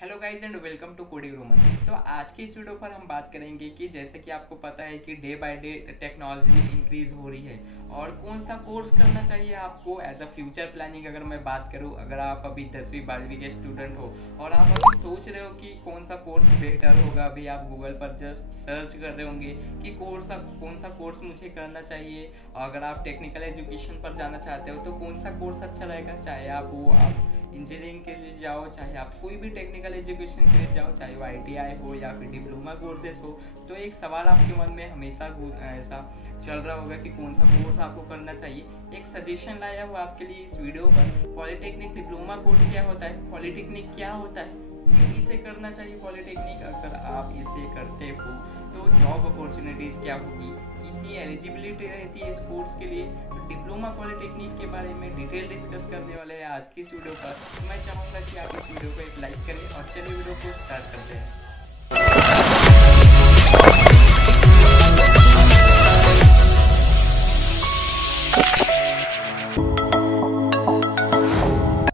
Hello guys and welcome to coding room. तो आज की इस वीडियो पर हम बात करेंगे कि जैसे कि आपको पता है कि day by day technology increase हो रही है और कौन सा कोर्स करना चाहिए आपको एज अ फ्यूचर प्लानिंग। अगर मैं बात करूं, अगर आप अभी 10वीं 12वीं के स्टूडेंट हो और आप अभी सोच रहे हो कि कौन सा कोर्स बेहतर होगा, अभी आप गूगल पर जस्ट सर्च कर रहे होंगे कि कौन सा कोर्स मुझे करना चाहिए। अगर आप टेक्निकल एजुकेशन पर जाना चाहते हो तो कौन सा कोर्स अच्छा रहेगा, चाहे आप इंजीनियरिंग के लिए जाओ, चाहे आप कोई भी टेक्निकल एजुकेशन के लिए जाओ, चाहे वो ITI हो या फिर डिप्लोमा कोर्सेस हो। तो एक सवाल आपके मन में हमेशा ऐसा चल रहा होगा कि कौन सा कोर्स आपको करना चाहिए। एक सजेशन लाया हुआ आपके लिए इस वीडियो पर। पॉलिटेक्निक डिप्लोमा कोर्स क्या होता है, पॉलिटेक्निक क्या होता है, क्यों इसे करना चाहिए पॉलिटेक्निक, अगर आप इसे करते हो तो जॉब अपॉर्चुनिटीज़ क्या होगी, कितनी एलिजिबिलिटी रहती है इस कोर्स के लिए। तो डिप्लोमा पॉलिटेक्निक के बारे में डिटेल डिस्कस करने वाले हैं आज की इस वीडियो पर। तो मैं चाहूँगा कि आप इस वीडियो को एक लाइक करें और चलिए वीडियो को स्टार्ट करते हैं।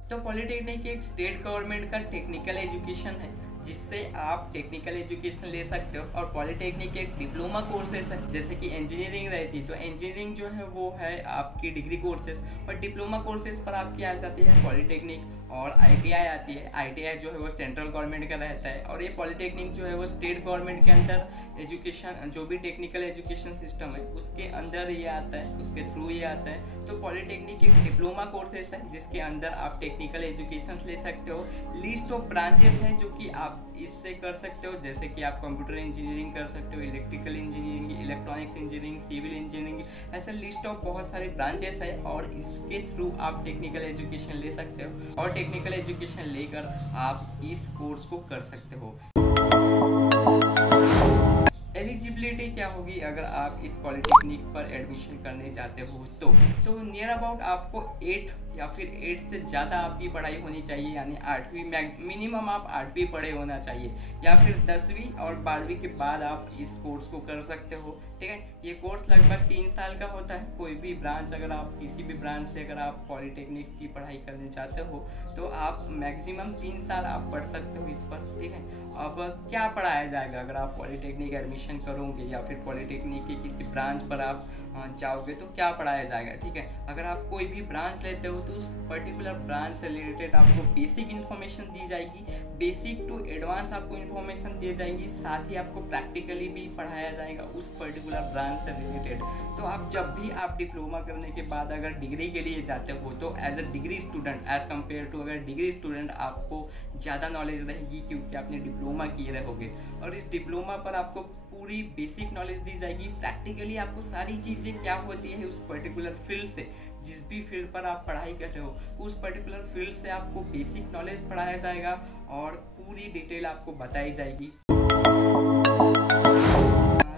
तो पॉलिटेक्निक एक स्टेट गवर्नमेंट का टेक्निकल एजुकेशन है जिससे आप टेक्निकल एजुकेशन ले सकते हो। और पॉलिटेक्निक एक डिप्लोमा कोर्सेस है, जैसे कि इंजीनियरिंग रहती है तो इंजीनियरिंग जो है वो है आपकी डिग्री कोर्सेस, और डिप्लोमा कोर्सेस पर आपकी आ जाती है पॉलिटेक्निक और ITI आती है। ITI जो है वो सेंट्रल गवर्नमेंट का रहता है और ये पॉलिटेक्निक जो है वो स्टेट गवर्नमेंट के अंदर एजुकेशन, जो भी टेक्निकल एजुकेशन सिस्टम है उसके अंदर ये आता है, उसके थ्रू ये आता है। तो पॉलिटेक्निक एक डिप्लोमा कोर्सेस है जिसके अंदर आप टेक्निकल एजुकेशन ले सकते हो। लिस्ट ऑफ ब्रांचेस हैं जो कि आप इससे कर सकते हो, जैसे कि आप कंप्यूटर इंजीनियरिंग कर सकते हो, electrical engineering, electronics engineering, civil engineering, ऐसे लिस्ट ऑफ बहुत सारे ब्रांचेस है और इसके थ्रू आप टेक्निकल एजुकेशन ले सकते हो और टेक्निकल एजुकेशन लेकर आप इस कोर्स को कर सकते हो। एलिजिबिलिटी क्या होगी अगर आप इस पॉलिटेक्निक पर एडमिशन करने जाते हो तो नियर अबाउट आपको 8 या फिर 8 से ज़्यादा आपकी पढ़ाई होनी चाहिए, यानी 8वीं मिनिमम आप 8वीं पढ़े होना चाहिए, या फिर 10वीं और 12वीं के बाद आप इस कोर्स को कर सकते हो। ठीक है, ये कोर्स लगभग 3 साल का होता है। कोई भी ब्रांच, अगर आप किसी भी ब्रांच से अगर आप पॉलिटेक्निक की पढ़ाई करने चाहते हो तो आप मैक्सिमम 3 साल आप पढ़ सकते हो इस पर। ठीक है, अब क्या पढ़ाया जाएगा अगर आप पॉलिटेक्निक एडमिशन करोगे या फिर पॉलिटेक्निक के किसी ब्रांच पर आप जाओगे तो क्या पढ़ाया जाएगा। ठीक है, अगर आप कोई भी ब्रांच लेते हो तो उस पर्टिकुलर ब्रांच से रिलेटेड आपको बेसिक इन्फॉर्मेशन दी जाएगी, बेसिक टू एडवांस आपको इन्फॉर्मेशन दी जाएगी, साथ ही आपको प्रैक्टिकली भी पढ़ाया जाएगा उस पर्टिकुलर ब्रांच से रिलेटेड। तो आप जब भी आप डिप्लोमा करने के बाद अगर डिग्री के लिए जाते हो तो as a degree student as compare to अगर डिग्री स्टूडेंट आपको ज़्यादा नॉलेज रहेगी, क्योंकि आपने डिप्लोमा किए रहोगे और इस डिप्लोमा पर आपको पूरी बेसिक नॉलेज दी जाएगी। प्रैक्टिकली आपको सारी चीज़ें क्या होती है उस पर्टिकुलर फील्ड से, जिस भी फील्ड पर आप पढ़ाई कर रहे हो उस पर्टिकुलर फील्ड से आपको बेसिक नॉलेज पढ़ाया जाएगा और पूरी डिटेल आपको बताई जाएगी।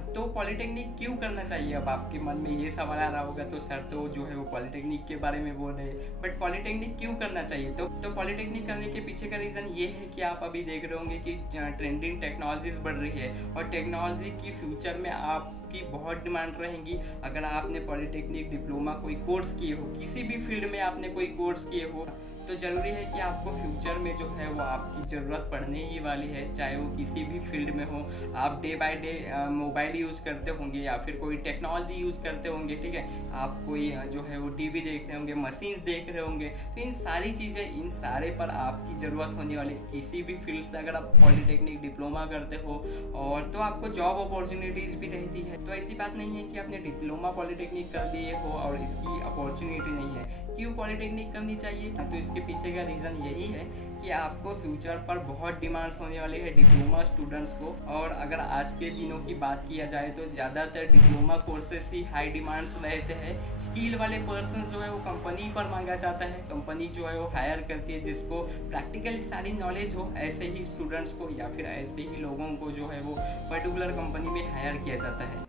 तो पॉलिटेक्निक क्यों करना चाहिए, अब आपके मन में ये सवाल आ रहा होगा। तो सर तो जो है वो पॉलिटेक्निक के बारे में बोल रहे हैं, बट पॉलिटेक्निक क्यों करना चाहिए। तो पॉलिटेक्निक करने के पीछे का रीज़न ये है कि आप अभी देख रहे होंगे कि ट्रेंडिंग टेक्नोलॉजीज बढ़ रही है और टेक्नोलॉजी की फ्यूचर में आपकी बहुत डिमांड रहेंगी। अगर आपने पॉलिटेक्निक डिप्लोमा कोई कोर्स किए हो, किसी भी फील्ड में आपने कोई कोर्स किए हो, तो ज़रूरी है कि आपको फ्यूचर में जो है वो आपकी ज़रूरत पड़ने ही वाली है, चाहे वो किसी भी फील्ड में हो। आप day by day mobile use करते होंगे या फिर कोई टेक्नोलॉजी यूज़ करते होंगे। ठीक है, आप कोई जो है वो TV देख रहे होंगे, मशीन्स देख रहे होंगे, तो इन सारी चीज़ें, इन सारे पर आपकी ज़रूरत होने वाली। किसी भी फील्ड से अगर आप पॉलिटेक्निक डिप्लोमा करते हो और तो आपको जॉब अपॉर्चुनिटीज़ भी रहती है। तो ऐसी बात नहीं है कि आपने डिप्लोमा पॉलिटेक्निक कर दिए हो और इसकी अपॉर्चुनिटी नहीं है। क्यों पॉलिटेक्निक करनी चाहिए, तो इसके पीछे का रीज़न यही है कि आपको फ्यूचर पर बहुत डिमांड्स होने वाली है डिप्लोमा स्टूडेंट्स को। और अगर आज के दिनों की बात किया जाए तो ज़्यादातर डिप्लोमा कोर्सेस ही हाई डिमांड्स रहते हैं। स्किल वाले पर्सन जो है वो कंपनी पर मांगा जाता है, कंपनी जो है वो हायर करती है जिसको प्रैक्टिकली सारी नॉलेज हो। ऐसे ही स्टूडेंट्स को या फिर ऐसे ही लोगों को जो है वो पर्टिकुलर कंपनी में हायर किया जाता है।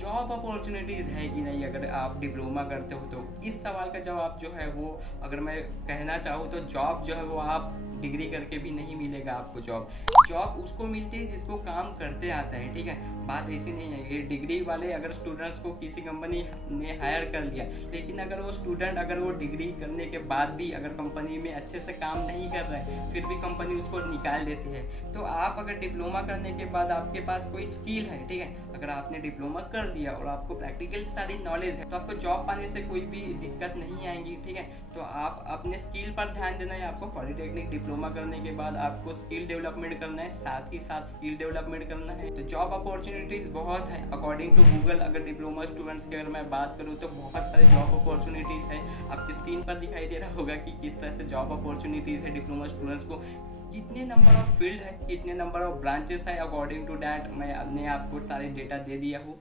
जॉब अपॉर्चुनिटीज़ है कि नहीं अगर आप डिप्लोमा करते हो, तो इस सवाल का जवाब जो है वो अगर मैं कहना चाहूँ तो जॉब जो है वो आप डिग्री करके भी नहीं मिलेगा आपको जॉब। जॉब उसको मिलती है जिसको काम करते आता है, ठीक है। बात ऐसी नहीं है कि डिग्री वाले अगर स्टूडेंट्स को किसी कंपनी ने हायर कर लिया, लेकिन अगर वो स्टूडेंट अगर वो डिग्री करने के बाद भी अगर कंपनी में अच्छे से काम नहीं कर रहा है, फिर भी कंपनी उसको निकाल देती है। तो आप अगर डिप्लोमा करने के बाद आपके पास कोई स्किल है, ठीक है, अगर आपने डिप्लोमा कर दिया और आपको प्रैक्टिकल सारी नॉलेज है, तो आपको जॉब पाने से कोई भी दिक्कत नहीं आएगी, ठीक है। तो आप अपने स्किल पर ध्यान देना है। आपको पॉलिटेक्निक डिप्लोमा करने के बाद आपको स्किल डेवलपमेंट करना है, साथ ही साथ स्किल डेवलपमेंट करना है। तो जॉब अपॉर्चुनिटीज बहुत है अकॉर्डिंग टू गूगल। अगर डिप्लोमा स्टूडेंट्स की अगर मैं बात करूँ तो बहुत सारे जॉब अपॉर्चुनिटीज है। आपकी स्क्रीन पर दिखाई दे रहा होगा कि किस तरह से जॉब अपॉर्चुनिटीज है डिप्लोमा स्टूडेंट्स को, कितने नंबर ऑफ फील्ड है, कितने नंबर ऑफ ब्रांचेस है। अकॉर्डिंग टू डैट मैंने आपको सारे डेटा दे दिया हूँ।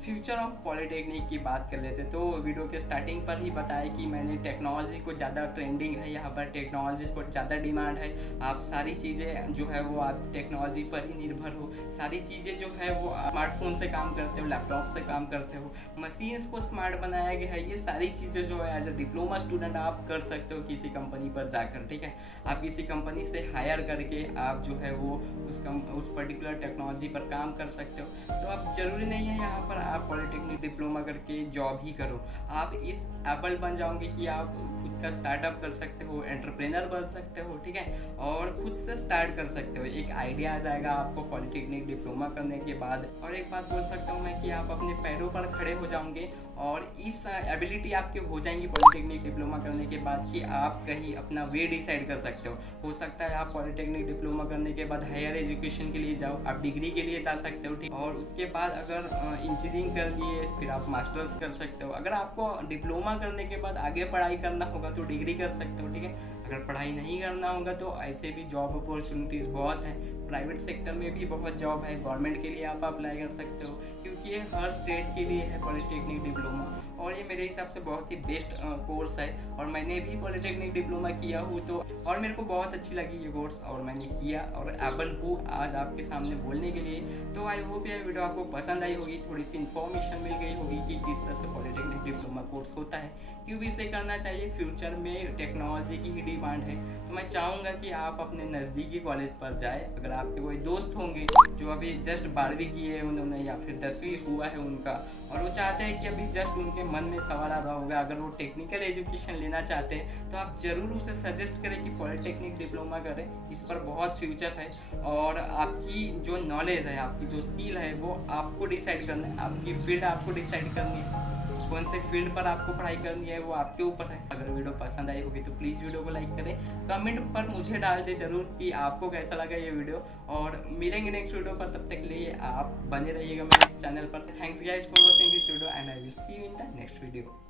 फ्यूचर ऑफ पॉलिटेक्निक की बात कर लेते तो वीडियो के स्टार्टिंग पर ही बताया कि मैंने टेक्नोलॉजी को ज़्यादा ट्रेंडिंग है, यहाँ पर टेक्नोलॉजी को ज़्यादा डिमांड है। आप सारी चीज़ें जो है वो आप टेक्नोलॉजी पर ही निर्भर हो। सारी चीज़ें जो है वो स्मार्टफोन से काम करते हो, लैपटॉप से काम करते हो, मशीन्स को स्मार्ट बनाया गया है। ये सारी चीज़ें जो है एज ए डिप्लोमा स्टूडेंट आप कर सकते हो किसी कंपनी पर जाकर, ठीक है। आप किसी कंपनी से हायर करके आप जो है वो उस पर्टिकुलर टेक्नोलॉजी पर काम कर सकते हो। तो आप जरूरी नहीं है यहाँ पर आप पॉलिटेक्निक डिप्लोमा करके जॉब ही करो। आप इस एबल बन जाओगे कि आप खुद का स्टार्टअप कर सकते हो, एंटरप्रेनर बन सकते हो, ठीक है, और खुद से स्टार्ट कर सकते हो। एक आइडिया आ जाएगा आपको पॉलिटेक्निक डिप्लोमा करने के बाद। और एक बात बोल सकता हूँ मैं कि आप अपने पैरों पर खड़े हो जाओगे और इस एबिलिटी आपकी हो जाएंगी पॉलिटेक्निक डिप्लोमा करने के बाद कि आप कहीं अपना वे डिसाइड कर सकते हो सकता है आप पॉलिटेक्निक डिप्लोमा करने के बाद हायर एजुकेशन के लिए जाओ, आप डिग्री के लिए जा सकते हो, ठीक। और उसके बाद अगर इंजीनियरिंग कर लिए फिर आप मास्टर्स कर सकते हो। अगर आपको डिप्लोमा करने के बाद आगे पढ़ाई करना होगा तो डिग्री कर सकते हो, ठीक है। अगर पढ़ाई नहीं करना होगा तो ऐसे भी जॉब अपॉर्चुनिटीज़ बहुत हैं। प्राइवेट सेक्टर में भी बहुत जॉब है, गवर्नमेंट के लिए आप अप्लाई कर सकते हो, क्योंकि ये हर स्टेट के लिए है पॉलिटेक्निक डिप्लोमा। और ये मेरे हिसाब से बहुत ही बेस्ट कोर्स है और मैंने भी पॉलिटेक्निक डिप्लोमा किया हूँ तो और मेरे को बहुत अच्छी लगी ये कोर्स और मैंने किया और एबल हूँ आज आपके सामने बोलने के लिए। तो आई होप ये वीडियो आपको पसंद आई होगी, थोड़ी सी इन्फॉर्मेशन मिल गई होगी कि किस तरह से पॉलिटेक्निक डिप्लोमा कोर्स होता है, क्यों भी इसे करना चाहिए। फ्यूचर में टेक्नोलॉजी की ही डिमांड है, तो मैं चाहूँगा कि आप अपने नज़दीकी कॉलेज पर जाए। अगर आपके कोई दोस्त होंगे जो अभी जस्ट 12वीं किए है उन्होंने या फिर 10वीं हुआ है उनका और वो चाहते हैं कि अभी जस्ट उनके मन में सवाल आ रहा होगा, अगर वो टेक्निकल एजुकेशन लेना चाहते हैं तो आप ज़रूर उसे सजेस्ट करें कि पॉलिटेक्निक डिप्लोमा करें। इस पर बहुत फ्यूचर है और आपकी जो नॉलेज है, आपकी जो स्किल है वो आपको डिसाइड करना है, आपकी फील्ड आपको डिसाइड करनी है, कौन से फील्ड पर आपको पढ़ाई करनी है वो आपके ऊपर है। अगर वीडियो पसंद आई होगी तो प्लीज़ वीडियो को लाइक करें, कमेंट पर मुझे डाल दे जरूर कि आपको कैसा लगा ये वीडियो। और मिलेंगे नेक्स्ट वीडियो पर, तब तक के लिए आप बने रहिएगा मेरे इस चैनल पर। Thanks guys for watching this video and I will see you in the next video.